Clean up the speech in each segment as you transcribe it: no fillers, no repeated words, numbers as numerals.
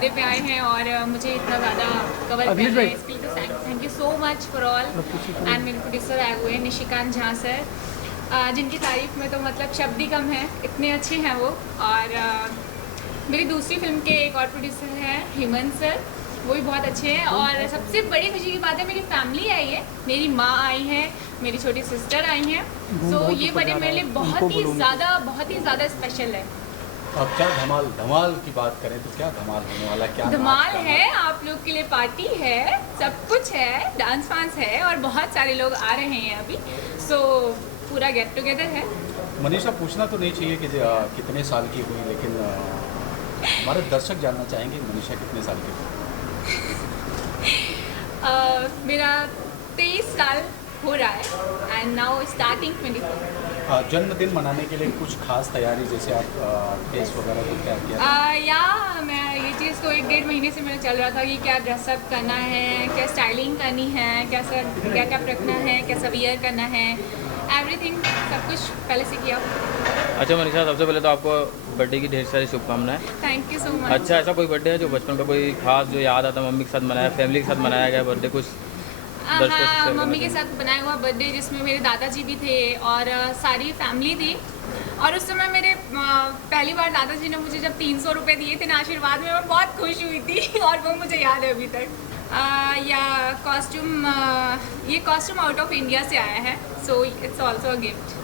Birthday पे आए हैं और मुझे इतना ज़्यादा कवर कर रहे हैं, इसके लिए तो thank you so much for all. And मेरे प्रोड्यूसर आए हुए हैं निशिकांत झा सर, जिनकी तारीफ में तो मतलब शब्द ही कम है, इतने अच्छे हैं वो। और मेरी दूसरी फिल्म के एक और प्रोड्यूसर हैं हेमंत सर, वो भी बहुत अच्छे हैं। और सबसे बड़ी खुशी की बात है मेरी फैमिली आई है, मेरी माँ आई है, मेरी छोटी सिस्टर आई हैं। सो ये बर्थडे मेरे लिए बहुत ही ज़्यादा स्पेशल है। अब क्या धमाल की बात करें तो क्या धमाल होने वाला, क्या धमाल है, आप लोग के लिए पार्टी है, सब कुछ है, डांस वांस है और बहुत सारे लोग आ रहे हैं अभी। सो पूरा गेट टुगेदर है। मनीषा, पूछना तो नहीं चाहिए कि कितने साल की हुई, लेकिन हमारे दर्शक जानना चाहेंगे मनीषा कितने साल की हुई। मेरा 23 साल हो रहा है एंड नाउ स्टार्टिंग 24। जन्मदिन मनाने के लिए कुछ खास तैयारी, जैसे आप ड्रेस वगैरह को क्या किया? मैं ये चीज़ तो 1-1.5 महीने से मेरा चल रहा था कि क्या ड्रेसअप करना है, क्या स्टाइलिंग करनी है, कैसा गेटअप रखना है, कैसा वियर करना है, एवरीथिंग सब कुछ पहले से किया। अच्छा मनीषा, सबसे पहले तो आपको बर्थडे की ढेर सारी शुभकामनाएं। Thank you so much. अच्छा, ऐसा कोई बर्थडे है जो बचपन का कोई खास जो याद आता, मम्मी के साथ मनाया, फैमिली के साथ मनाया गया बर्थडे कुछ? हाँ, मम्मी के साथ बनाया हुआ बर्थडे जिसमें मेरे दादाजी भी थे और सारी फैमिली थी। और उस समय मेरे पहली बार दादाजी ने मुझे जब 300 रुपये दिए थे ना आशीर्वाद में, मैं बहुत खुश हुई थी और वो मुझे याद है अभी तक। या कॉस्ट्यूम, ये कॉस्ट्यूम आउट ऑफ इंडिया से आया है, so it's also a gift.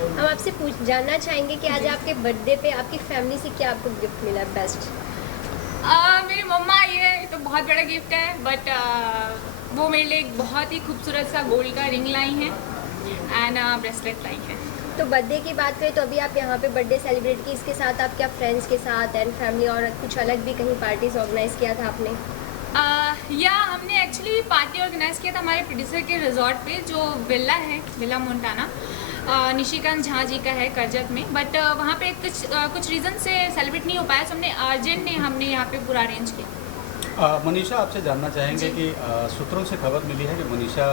हम आपसे जानना चाहेंगे कि आज आपके बर्थडे पे आपकी फैमिली से क्या आपको गिफ्ट मिला बेस्ट? मेरी मम्मा आई है, तो बहुत बड़ा गिफ्ट है, बट वो मेरे लिए एक बहुत ही खूबसूरत सा गोल्ड का रिंग लाई है एंड ब्रेसलेट लाई है। तो बर्थडे की बात करें तो अभी आप यहाँ पे बर्थडे सेलिब्रेट की, इसके साथ आप क्या फ्रेंड्स के साथ एंड फैमिली और कुछ अलग भी कहीं पार्टीज ऑर्गेनाइज किया था आपने? या हमने एक्चुअली पार्टी ऑर्गेनाइज किया था हमारे प्रोड्यूसर के रिजॉर्ट पे, जो विला है, विला मोन्टाना, निशिकांत झा जी का है करजत में। बट वहाँ पे कुछ रीज़न से सेलिब्रेट नहीं हो पाया, तो हमने यहाँ पे पूरा अरेंज किया। मनीषा, आपसे जानना चाहेंगे कि सूत्रों से खबर मिली है कि मनीषा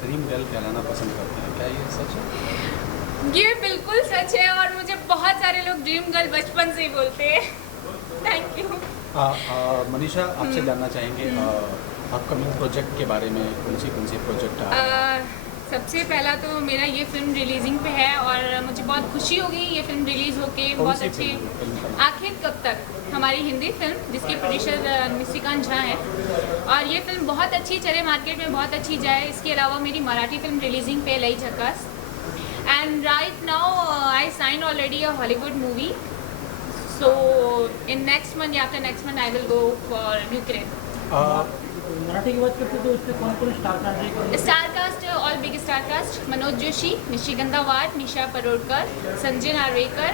ड्रीम गर्ल कहलाना पसंद करती हैं, क्या ये सच है? ये बिल्कुल सच है और मुझे बहुत सारे लोग ड्रीम गर्ल बचपन से ही बोलते हैं। Thank you. मनीषा, आपसे जानना चाहेंगे अपकमिंग प्रोजेक्ट के बारे में, कौन सी प्रोजेक्ट सबसे पहला तो मेरा ये फिल्म रिलीजिंग पे है और मुझे बहुत खुशी होगी ये फिल्म रिलीज़ होके। बहुत अच्छी आखिर कब तक, हमारी हिंदी फिल्म जिसके प्रोड्यूसर निशिकांत झा हैं, और ये फिल्म बहुत अच्छी चले, मार्केट में बहुत अच्छी जाए। इसके अलावा मेरी मराठी फिल्म रिलीजिंग पे Lai Jhakaas, and right now I sign already a Hollywood movie, so in next month या after next month I will go for Ukraine. Marathi की बात करते तो उसमें कौन कौन star cast? All big star cast, Manoj Joshi, Nishigandha Wad, Nisha Parodkar, Sanjay Narvekar,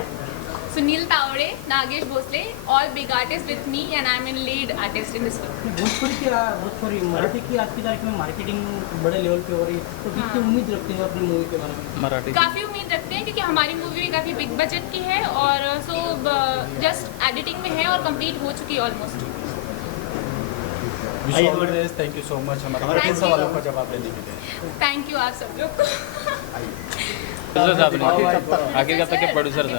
Sunil Tawde, Nagesh Bhosale, all big artist with me and I am in lead artist in this film. Bhojpuri Marathi की आज की तारीख में मार्केटिंग बड़े लेवल पे हो रही है, तो कितनी उम्मीद रखते हैं अपनी मूवी के बारे में? मराठी काफ़ी उम्मीद रखते हैं क्योंकि हमारी मूवी भी काफ़ी बिग बजट की है और सो जस्ट एडिटिंग में है और कंप्लीट हो चुकी है almost. Thank you so much हमारे 3 सवालों का जवाब देने के लिए। थैंक यू आप सब लोग को। आखिर कब तक के प्रोड्यूसर थे?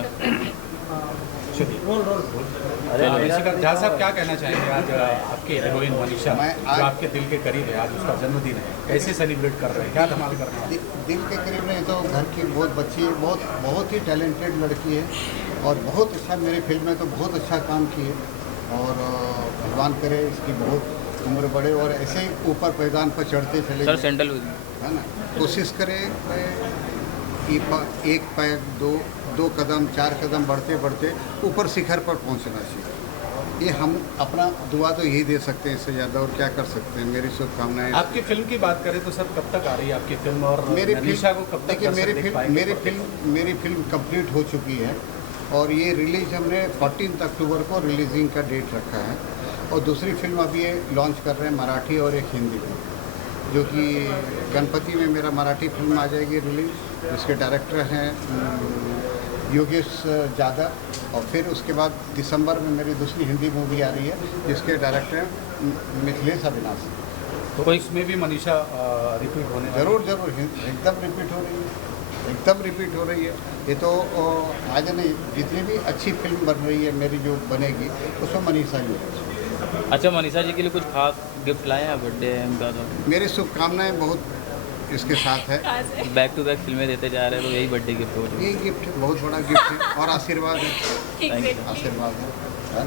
झा साहब, क्या कहना चाहेंगे आज आपकी हीरोइन मनीषा जो आपके दिल के करीब है, आज उसका जन्मदिन है, कैसे सेलिब्रेट कर रहे हैं, क्या धमाल कर रहे हैं? दिल के करीब नहीं तो घर की बहुत बच्ची है, बहुत ही टैलेंटेड लड़की है और बहुत अच्छा, मेरी फिल्म में तो बहुत अच्छा काम किए और भगवान करे इसकी बहुत उम्र बढ़े और ऐसे ही ऊपर पैदान पर चढ़ते चले सर सेंट्रल है ना। कोशिश करें एक पैर दो कदम 4 कदम बढ़ते बढ़ते ऊपर शिखर पर पहुंचना चाहिए। ये हम अपना दुआ तो यही दे सकते हैं, इससे ज़्यादा और क्या कर सकते हैं। मेरी शुभकामनाएं। आपकी फिल्म की बात करें तो सर कब तक आ रही है आपकी फिल्म, और मनीषा को कब तक? मेरी फिल्म कंप्लीट हो चुकी है और ये रिलीज हमने 14 अक्टूबर को रिलीजिंग का डेट रखा है और दूसरी फिल्म अभी ये लॉन्च कर रहे हैं, मराठी और एक हिंदी फिल्म, जो कि गणपति में मेरा मराठी फिल्म आ जाएगी रिलीज, जिसके डायरेक्टर हैं योगेश यादव, और फिर उसके बाद दिसंबर में मेरी दूसरी हिंदी मूवी आ रही है जिसके डायरेक्टर हैं मिथिलेश अविनाशी। तो इसमें भी मनीषा रिपीट होने? ज़रूर एकदम रिपीट हो रही है, एकदम रिपीट हो रही है। ये तो आज नहीं, जितनी भी अच्छी फिल्म बन रही है मेरी जो बनेगी उसमें मनीषा ही है। अच्छा, मनीषा जी के लिए कुछ खास गिफ्ट लाए हैं बर्थडे है उनका? तो मेरी शुभकामनाएं बहुत इसके साथ है। कहाँ से? बैक टू बैक फिल्में देते जा रहे हैं, तो यही बर्थडे गिफ्ट हो रही ये गिफ्ट बहुत बड़ा गिफ्ट है और आशीर्वाद है, Exactly. आशीर्वाद है।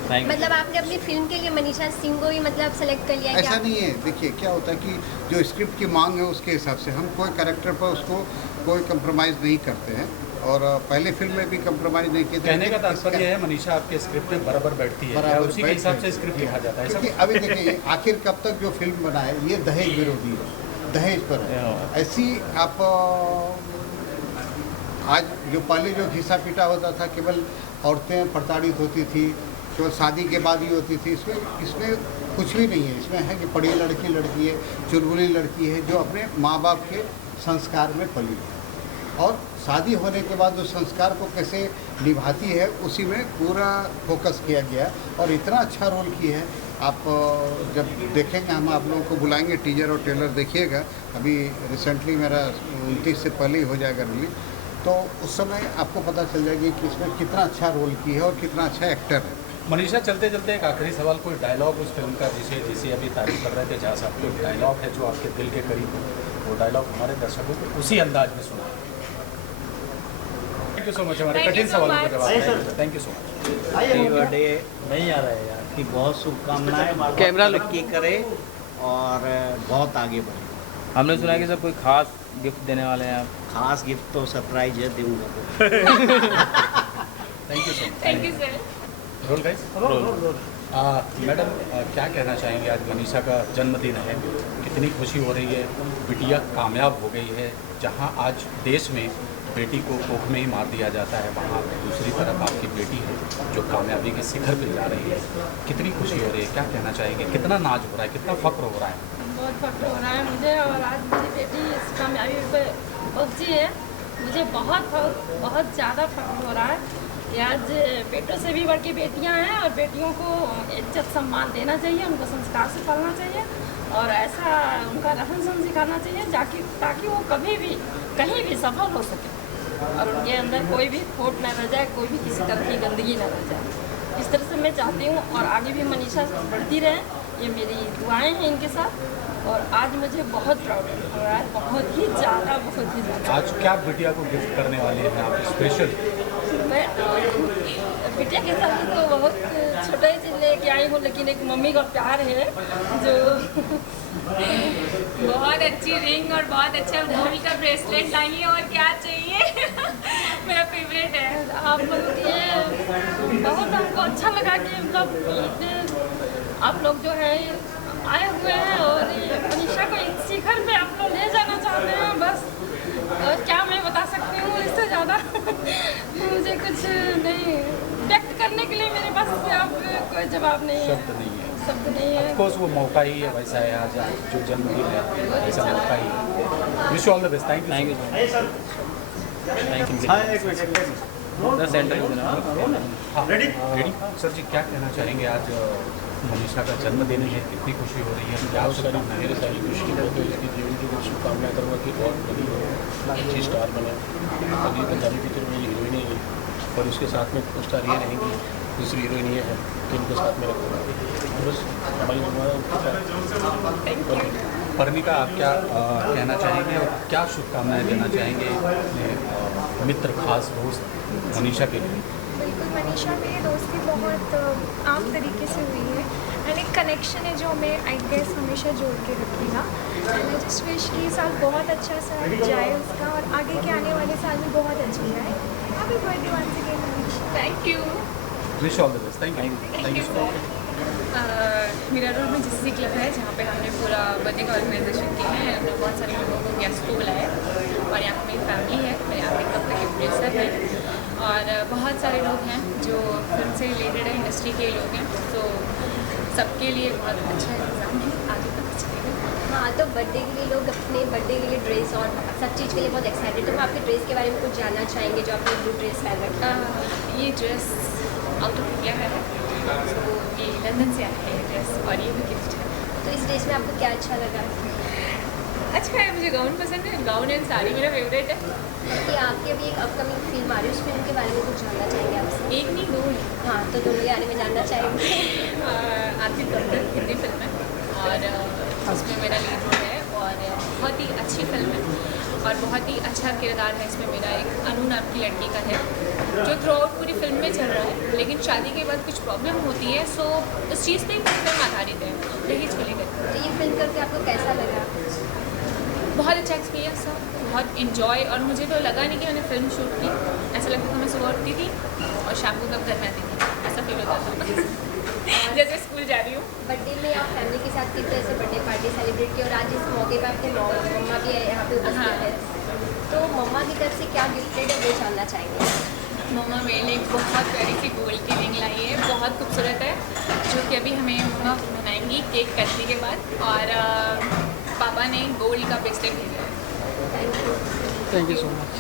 Thank you. मतलब आपने अपनी फिल्म के लिए मनीषा सिंह को ही मतलब सेलेक्ट कर लिया ऐसा क्या? नहीं है, देखिए क्या होता है कि जो स्क्रिप्ट की मांग है उसके हिसाब से हम कोई कैरेक्टर पर उसको कोई कंप्रोमाइज़ नहीं करते हैं, और पहले फिल्म में भी कंप्रोमाइज़ नहीं किए थे। कहने का तात्पर्य है मनीषा आपके स्क्रिप्ट में बराबर बैठती है, या बराबर उसी के बैठती हिसाब है। से स्क्रिप्ट लिखा जाता है ऐसा? क्योंकि अभी देखिए आखिर कब तक जो फिल्म बना है ये दहेज विरोधी है, दहेज पर है। ऐसी आप आज जो पहले जो घिसा पीटा होता था, केवल औरतें प्रताड़ित होती थी, केवल शादी के बाद ही होती थी, इसमें कुछ भी नहीं है। इसमें है कि पढ़ी लड़की है, चुलबुली लड़की है जो अपने माँ बाप के संस्कार में पली है, और शादी होने के बाद उस संस्कार को कैसे निभाती है उसी में पूरा फोकस किया गया, और इतना अच्छा रोल की है। आप जब देखेंगे, हम आप लोगों को बुलाएंगे, टीजर और ट्रेलर देखिएगा। अभी रिसेंटली मेरा 29 से पहले ही हो जाएगा रिलीज, तो उस समय आपको पता चल जाएगी कि इसमें कितना अच्छा रोल की है और कितना अच्छा एक्टर है। मनीषा, चलते चलते एक आखिरी सवाल, कोई डायलॉग उस फिल्म का जिसे अभी तारीफ कर रहे थे जहाँ साहब, कोई डायलॉग है जो आपके दिल के करीब हो, वो डायलॉग हमारे दर्शकों को उसी अंदाज में सुना। थैंक यू सो मच हमारे Thank you कठिन so सवालों के much. जवाब। Thank you so much. Happy birthday नहीं आ रहा है यार, कि बहुत शुभकामनाएं, कैमरा तरक्की करे और बहुत आगे बढ़े। हमने सुना है कि सर कोई खास गिफ्ट देने वाले हैं आप? खास गिफ्ट तो सरप्राइज है, दूंगा तो। Thank you so much. Thank you sir. Role guys, madam क्या कहना चाहेंगे? आज मनीषा का जन्मदिन है, कितनी खुशी हो रही है, बिटिया कामयाब हो गई है। जहां आज देश में बेटी को कोख में ही मार दिया जाता है, वहाँ दूसरी तरफ आपकी बेटी है जो कामयाबी के शिखर पर जा रही है। कितनी खुशी हो रही है, क्या कहना चाहेंगे? कितना नाज हो रहा है, कितना फख्र हो रहा है? बहुत फख्र हो रहा है मुझे, और आज मेरी बेटी इस कामयाबी पे पहुंची है, मुझे बहुत ज़्यादा फख्र हो रहा है कि आज बेटों से भी बढ़ के बेटियां हैं, और बेटियों को इज्जत सम्मान देना चाहिए, उनको संस्कार से पालना चाहिए, और ऐसा उनका रहन सहन सिखाना चाहिए ताकि वो कभी भी कहीं भी सफल हो सके, और उनके अंदर कोई भी खोट न रह जाए, कोई भी किसी तरह की गंदगी न रह जाए। इस तरह से मैं चाहती हूँ, और आगे भी मनीषा बढ़ती रहे, ये मेरी दुआएं हैं इनके साथ। और आज मुझे बहुत प्राउड हो रहा है, बहुत ही ज़्यादा। आज क्या बिटिया को गिफ्ट करने वाले हैं आप स्पेशल? मैं बिटिया के साथ तो बहुत छोटा ही चीज़ लेके आई हूँ, लेकिन एक मम्मी का प्यार है जो बहुत अच्छी रिंग और बहुत अच्छा गोल्ड का ब्रेसलेट लाई है, और क्या चाहिए। मेरा फेवरेट है। आप लोग ये बहुत हमको अच्छा लगा कि मतलब आप लोग जो है आए हुए हैं, और ये मनीषा को एक शिखर पे आप लोग ले जाना चाहते हैं, बस। और क्या मैं बता सकती हूँ इससे ज़्यादा मुझे कुछ नहीं व्यक्त करने के लिए मेरे पास अब कोई जवाब नहीं है, शब्द नहीं है। ऑफ कोर्स वो मौका ही है वैसा है, आज जो जन्मदिन है ऐसा मौका ही है। Wish you all the best. Thank you Reddy sir ji, क्या कहना चाहेंगे? आज मनीषा का जन्मदिन है, कितनी खुशी हो रही है, क्या शुभकामनाएं? मेरे सारी खुशी है, तो इसकी जीवन की कुछ शुभकामनाएं करूँगा कि बहुत बड़ी हो, अच्छी स्टार बने। अभी पंजाबी पिक्चर में हीरोइन है, और उसके साथ में को स्टार ये रहेंगी, दूसरी हीरोइन ये है कि इनके साथ में रखूँगा। बस हमारी पर्णिका, आप क्या कहना चाहेंगे और क्या शुभकामनाएं देना चाहेंगे अपने मित्र, खास दोस्त मनीषा के लिए? बिल्कुल, मनीषा मेरी दोस्ती बहुत आम तरीके से हुई है, एंड एक कनेक्शन है जो हमें आई गेस हमेशा जोड़ के रखेगा। एंड आई जस्ट विश कि ये साल बहुत अच्छा सा जाए उसका, और आगे के आने वाले साल भी बहुत अच्छे जाए। Happy birthday once again Manisha. Thank you. Wish all the best. Thank you so much. मेरा रोल में जिससी क्लब है, जहाँ पे हमने पूरा बर्थडे का ऑर्गेनाइजेशन किया है। हमने बहुत सारे लोगों को, गेस्ट को बुलाया, और यहाँ पे मेरी फैमिली है, मेरे यहाँ पे कपड़े के प्रोड्यूसर हैं, और बहुत सारे लोग हैं जो फिल्म से रिलेटेड है, इंडस्ट्री के लोग हैं, तो सबके लिए बहुत अच्छा इंतजाम है, आगे पता चलेगा। हाँ, तो बर्थडे के लिए लोग अपने बर्थडे के लिए ड्रेस और सब चीज़ के लिए बहुत एक्साइटेड। तो मैं आपके ड्रेस के बारे में कुछ जानना चाहेंगे, जो आपने ब्लू ड्रेस पहन रखा है। ये ड्रेस आउट ऑफ इंडिया है, तो ये लंदन से आया है ये ड्रेस, और ये भी गिफ्ट है। तो इस ड्रेस में आपको क्या अच्छा लगा? अच्छा है, मुझे गाउन पसंद है, गाउन एंड साड़ी मेरा फेवरेट है। कि आपकी अभी एक अपकमिंग फिल्म आ रही है, उस फिल्म के बारे में कुछ जानना चाहेंगे आपसे? एक नहीं दो है। हाँ, तो दोनों के बारे में जानना चाहेंगे। आखिर कब तक हिंदी फिल्म है और उसमें मेरा लीड रोल है और बहुत ही अच्छी फिल्म है और बहुत ही अच्छा किरदार है इसमें मेरा। एक अनु नाम की लड़की का है जो थ्रू आउट पूरी फिल्म में चल रहा है, लेकिन शादी के बाद कुछ प्रॉब्लम होती है, सो उस चीज़ पे फिल्म आधारित है, दहेज को लेकर। तो ये फिल्म करके आपको कैसा लगा? बहुत अच्छा एक्सपीरियंस था, बहुत इन्जॉय, और मुझे तो लगा नहीं कि मैंने फिल्म शूट की। ऐसा लगता था मैं सुबह उठती थी और शाम को कब घर में आती थी, ऐसा फील होता था जैसे स्कूल जा रही हूँ। बर्थडे में आप फैमिली के साथ किस तरह से बर्थडे पार्टी सेलिब्रेट की और आज इस मौके पर आपके मम्मा भी यहाँ पे उपस्थित है, तो मम्मा की तरफ से क्या गिफ्टेड है वो जानना चाहेंगे? मम्मा मेरे लिए एक बहुत प्यारी सी गोल्ड की रिंग लाई है, बहुत खूबसूरत है, जो कि अभी हमें मम्मा बनाएंगी केक कटने के बाद, और पापा ने गोल्ड का ब्रेसलेट भेजा है। Thank you so much.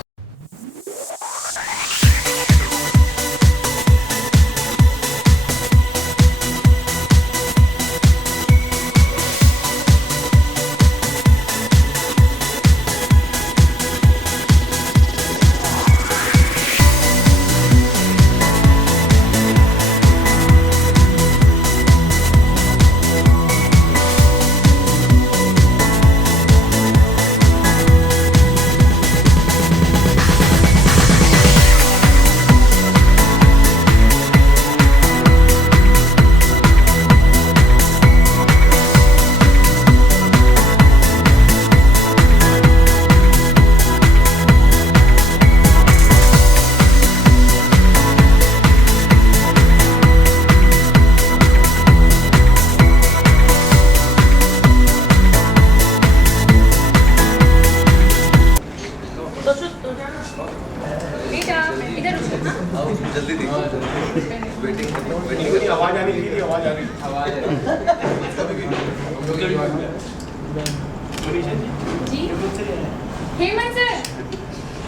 जी हेमंत सर,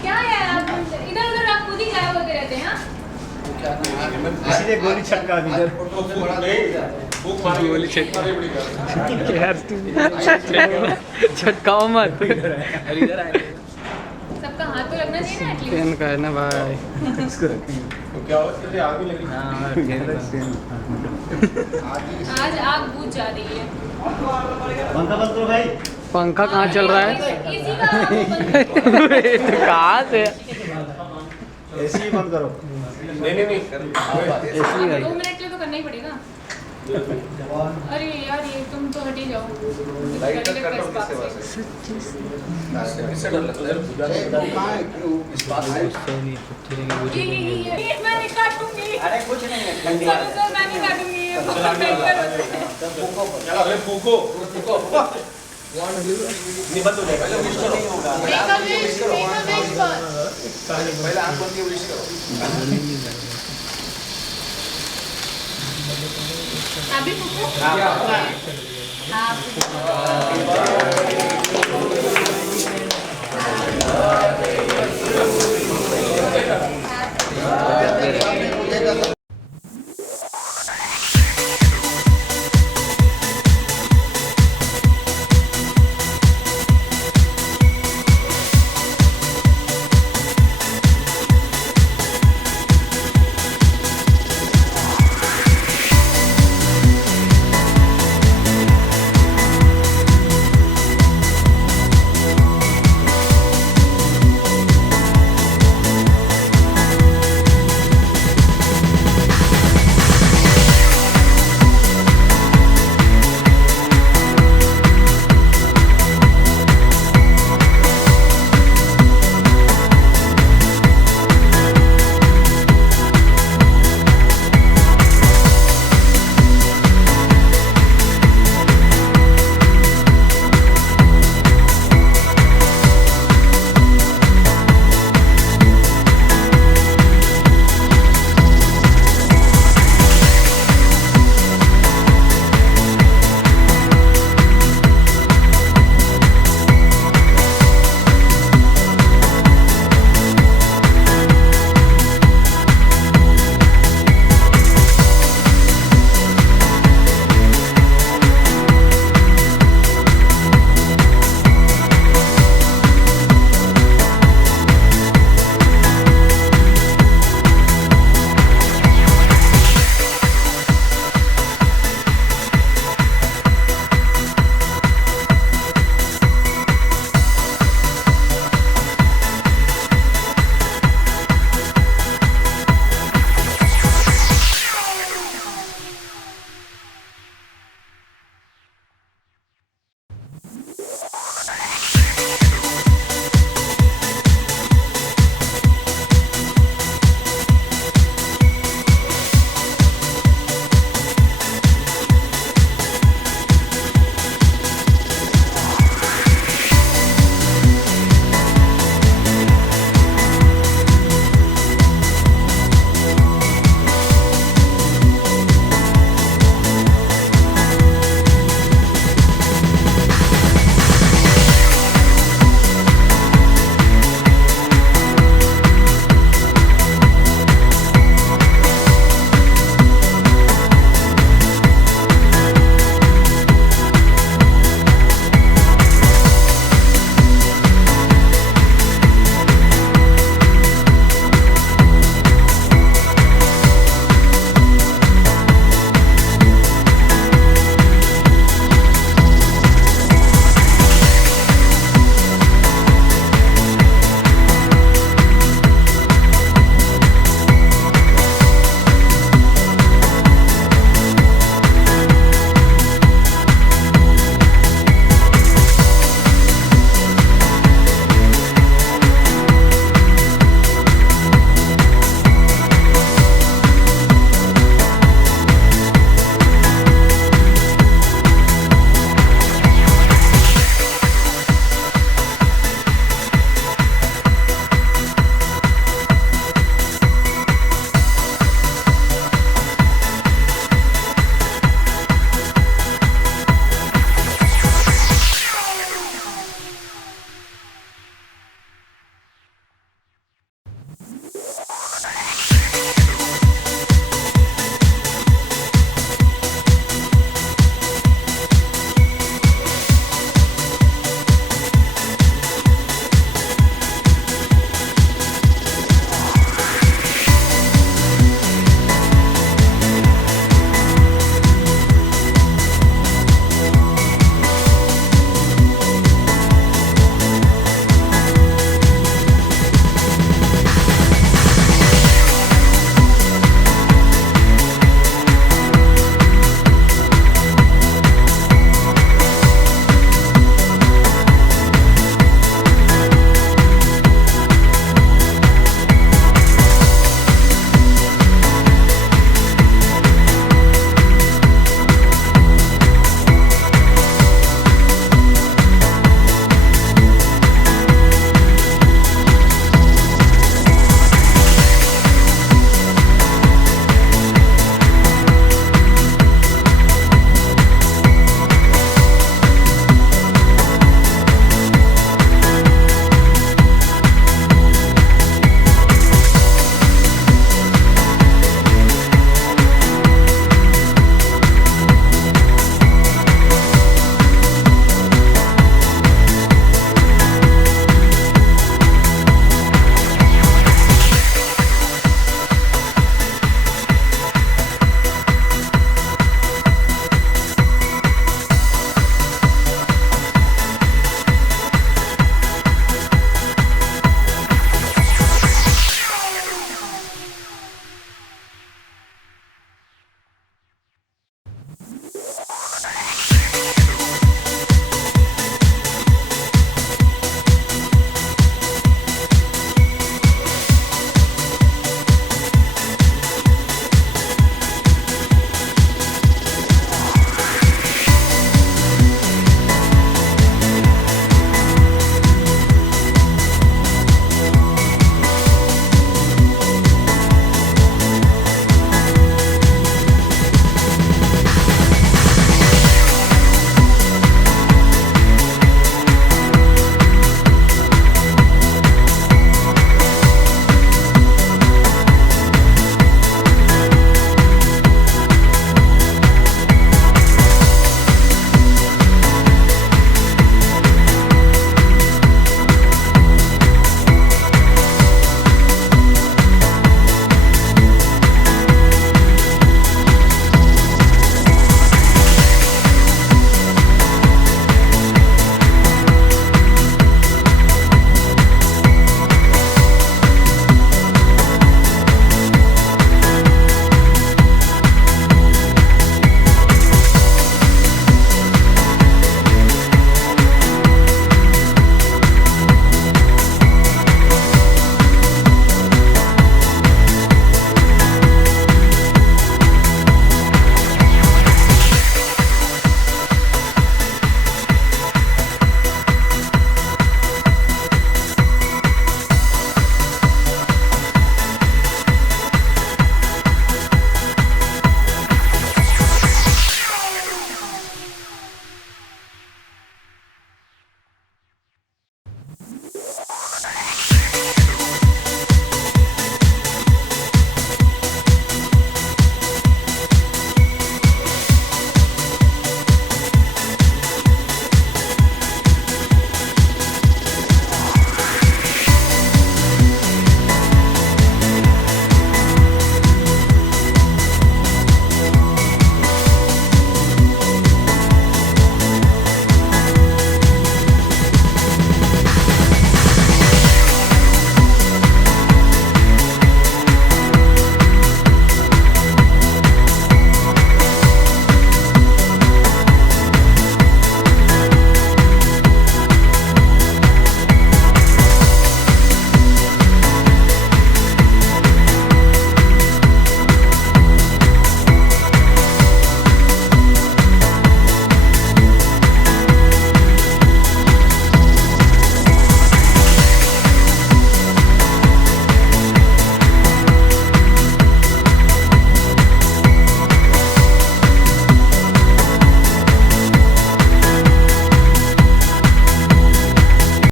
क्या है आप इधर उधर आप खुद ही गायब होते रहते हैं? इसीलिए गोली छक्का भी गोली छटकाओ मत। सबका हाथ तो लगना चाहिए ना एटलीस्ट। पेन का है ना भाई। आज आग बुझ जा रही है। पंखा बंद करो भाई। पंखा कहाँ चल रहा है? एसी का आग बंद तो कहाँ से? एसी बंद करो। नहीं करो। 2 मिनट के लिए तो करना ही पड़ेगा। अरे यार ये तुम तो हट ही जाओ। लाइट कट करना ये मैं नहीं काटूंगी। अरे कुछ नहीं है, मैं नहीं काटूंगी। अरे फूको निबंध हो जाएगा। पहले आंख बंद के विश करो। अभी फूको। आप